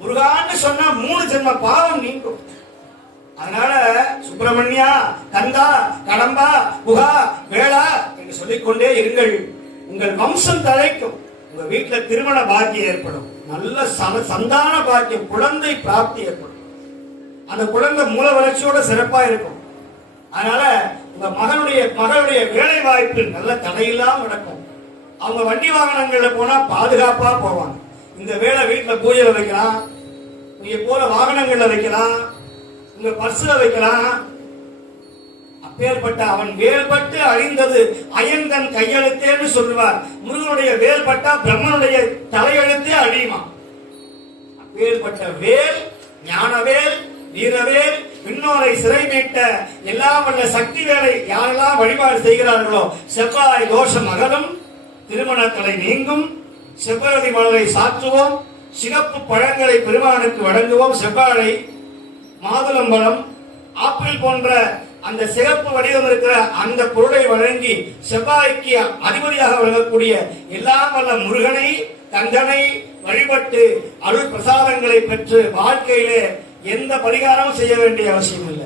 முருகான்னு சொன்னா 3 ஜென்ம பாவம் நீங்கும். அதனால சுப்பிரமணியா, கந்தா, கடம்பா, குகா, வேளா என்று சொல்லிக்கொண்டே இருங்கள். உங்கள் வம்சம் தழைக்கும். உங்க வீட்டுல திருமண பாக்கியம் ஏற்படும். நல்ல சந்தான பாக்கியம், குழந்தை பிராப்தி ஏற்படும். அந்த குழந்தை மூல வளர்ச்சியோட சிறப்பா இருக்கும். அதனால உங்க மகளுடைய வேலை வாய்ப்பு நல்ல தடையில்லாம நடக்கும். அவங்க வண்டி வாகனங்கள்ல போனா பாதுகாப்பா போவாங்க. இந்த வேலை வீட்டுல பூஜையில வைக்கலாம், நீங்க போற வாகனங்கள்ல வைக்கலாம், உங்க பர்ஸ்ல வைக்கலாம். அப்பேற்பட்ட அவன் வேல்பட்டு அழிந்தது அயன்தன் கையெழுத்தேன்னு சொல்லுவார். முருகனுடைய வேல்பட்டா பிரம்மனுடைய தலையெழுத்தே அழியுமா. அப்பேற்பட்ட வேல், ஞானவேல், வீரவேல், விண்ணோரை சிறை மீட்ட எல்லாம் வல்ல சக்தி வேலை யாரெல்லாம் வழிபாடு செய்கிறார்களோ செவ்வாய் தோஷம் அகலும், திருமண தடை நீங்கும், செவ்வரளி மலரை சாற்றுவோம், சிகப்பு பழங்களை பெருமானுக்கு வழங்குவோம். செவ்வாழை, மாதுளம்பழம், ஆப்பிள் போன்ற அந்த சிகப்பு வடிவம் இருக்கிற அந்த பொருளை வழங்கி செவ்வாய்க்கு அதிபதியாக விளங்கக்கூடிய எல்லாம் வல்ல முருகனை, கந்தனை வழிபட்டு அருள் பிரசாதங்களை பெற்று வாழ்க்கையிலே எந்த பரிகாரமும் செய்ய வேண்டிய அவசியம் இல்லை.